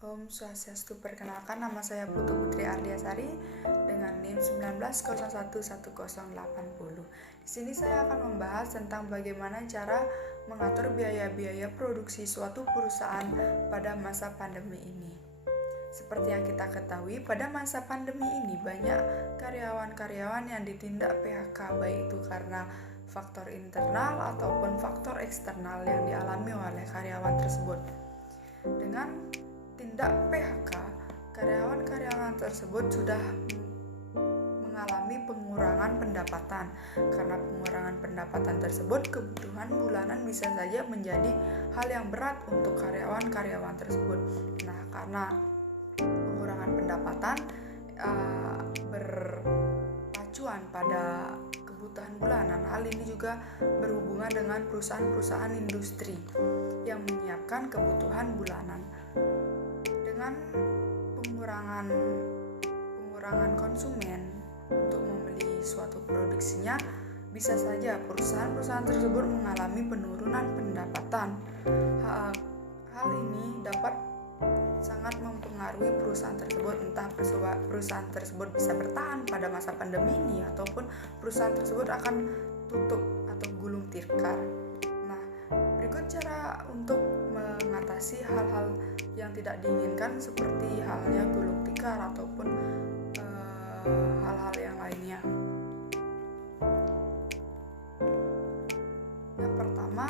Om Swastiastu, perkenalkan nama saya Putu Putri Ardiasari dengan NIM 19011080. Di sini saya akan membahas tentang bagaimana cara mengatur biaya-biaya produksi suatu perusahaan pada masa pandemi ini. Seperti yang kita ketahui, pada masa pandemi ini banyak karyawan-karyawan yang ditindak PHK, baik itu karena faktor internal ataupun faktor eksternal yang dialami oleh karyawan tersebut. Dengan tindak PHK, karyawan-karyawan tersebut sudah mengalami pengurangan pendapatan. Karena pengurangan pendapatan tersebut, kebutuhan bulanan bisa saja menjadi hal yang berat untuk karyawan-karyawan tersebut. Nah, karena pengurangan pendapatan berpacuan pada kebutuhan bulanan, hal ini juga berhubungan dengan perusahaan-perusahaan industri yang menyiapkan kebutuhan bulanan. Dengan pengurangan konsumen untuk membeli suatu produksinya, bisa saja perusahaan-perusahaan tersebut mengalami penurunan pendapatan. Hal ini dapat sangat mempengaruhi perusahaan tersebut, entah perusahaan tersebut bisa bertahan pada masa pandemi ini ataupun perusahaan tersebut akan tutup atau gulung tikar. Nah, berikut cara untuk mengatasi hal-hal yang tidak diinginkan seperti halnya gulung tikar ataupun hal-hal yang lainnya. Yang pertama,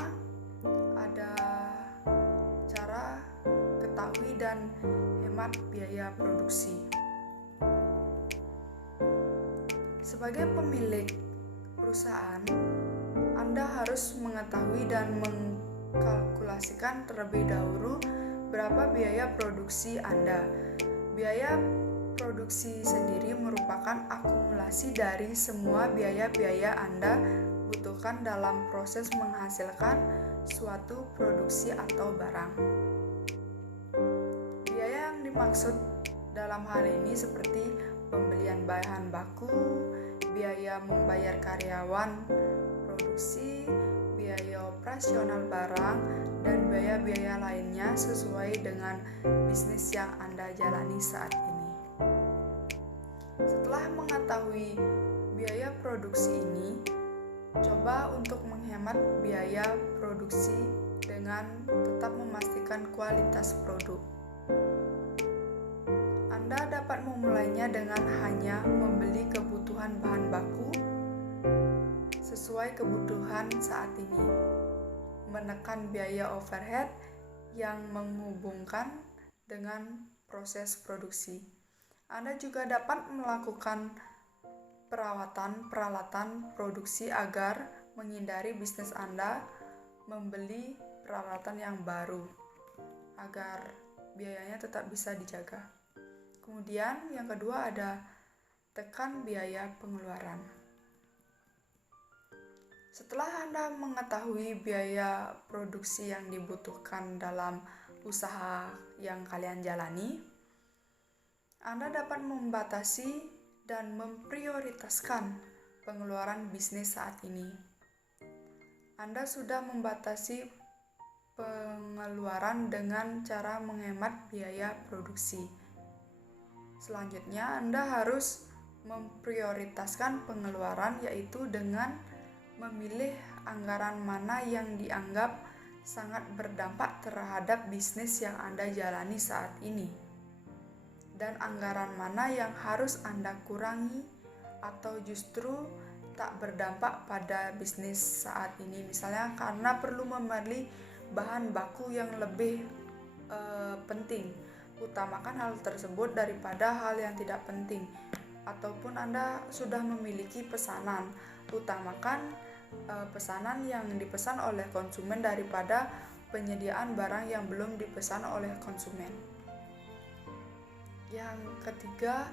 ada cara ketahui dan hemat biaya produksi. Sebagai pemilik perusahaan, Anda harus mengetahui dan mengkalkulasikan terlebih dahulu berapa biaya produksi Anda. Biaya produksi sendiri merupakan akumulasi dari semua biaya-biaya Anda butuhkan dalam proses menghasilkan suatu produksi atau barang. Biaya yang dimaksud dalam hal ini seperti pembelian bahan baku, biaya membayar karyawan produksi, biaya operasional barang, dan biaya-biaya lainnya sesuai dengan bisnis yang Anda jalani saat ini. Setelah mengetahui biaya produksi ini, coba untuk menghemat biaya produksi dengan tetap memastikan kualitas produk. Anda dapat memulainya dengan hanya membeli kebutuhan bahan baku sesuai kebutuhan saat ini, menekan biaya overhead yang menghubungkan dengan proses produksi. Anda juga dapat melakukan peralatan produksi agar menghindari bisnis Anda membeli peralatan yang baru agar biayanya tetap bisa dijaga. Kemudian yang kedua ada tekan biaya pengeluaran. Setelah Anda mengetahui biaya produksi yang dibutuhkan dalam usaha yang kalian jalani, Anda dapat membatasi dan memprioritaskan pengeluaran bisnis saat ini. Anda sudah membatasi pengeluaran dengan cara menghemat biaya produksi. Selanjutnya, Anda harus memprioritaskan pengeluaran, yaitu dengan memilih anggaran mana yang dianggap sangat berdampak terhadap bisnis yang Anda jalani saat ini, dan anggaran mana yang harus Anda kurangi atau justru tak berdampak pada bisnis saat ini. Misalnya karena perlu membeli bahan baku yang lebih penting, utamakan hal tersebut daripada hal yang tidak penting. Ataupun Anda sudah memiliki pesanan, utamakan pesanan yang dipesan oleh konsumen daripada penyediaan barang yang belum dipesan oleh konsumen. Yang ketiga,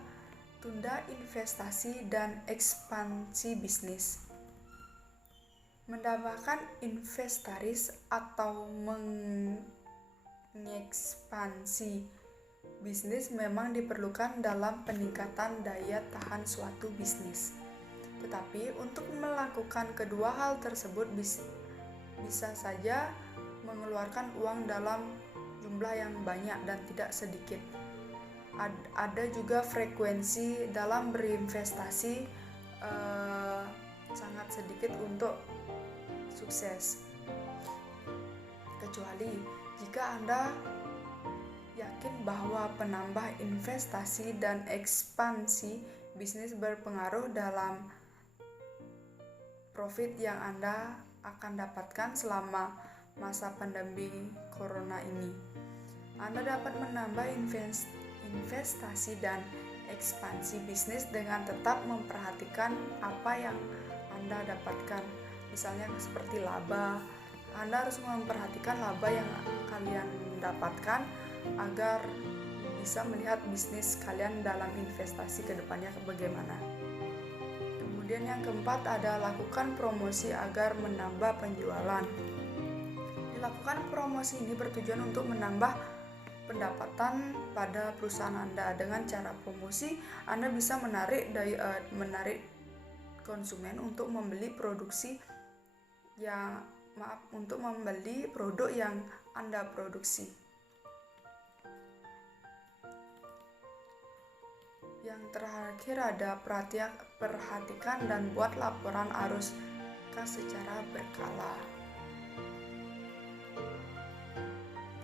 tunda investasi dan ekspansi bisnis. Mendapatkan inventaris atau mengekspansi bisnis memang diperlukan dalam peningkatan daya tahan suatu bisnis. Tetapi untuk melakukan kedua hal tersebut bisa saja mengeluarkan uang dalam jumlah yang banyak dan tidak sedikit. Ada juga frekuensi dalam berinvestasi sangat sedikit untuk sukses. Kecuali jika Anda yakin bahwa penambah investasi dan ekspansi bisnis berpengaruh dalam profit yang Anda akan dapatkan selama masa pandemi corona ini. Anda dapat menambah investasi dan ekspansi bisnis dengan tetap memperhatikan apa yang Anda dapatkan. Misalnya seperti laba, Anda harus memperhatikan laba yang kalian dapatkan agar bisa melihat bisnis kalian dalam investasi ke depannya bagaimana. Kemudian yang keempat ada lakukan promosi agar menambah penjualan. Dilakukan promosi ini bertujuan untuk menambah pendapatan pada perusahaan Anda. Dengan cara promosi, Anda bisa menarik konsumen untuk membeli produk yang Anda produksi. Yang terakhir ada perhatikan dan buat laporan arus kas secara berkala.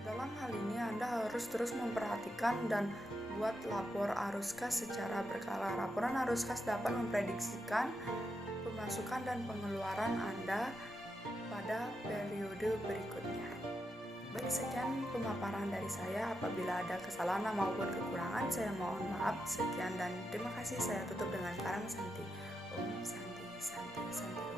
Dalam hal ini Anda harus terus memperhatikan dan buat lapor arus kas secara berkala. Laporan arus kas dapat memprediksikan pemasukan dan pengeluaran Anda pada periode berikutnya. Baik, sekian pemaparan dari saya. Apabila ada kesalahan maupun kekurangan, saya mohon maaf. Sekian dan terima kasih. Saya tutup dengan kalam Santi. Om Santi, Santi, Santi.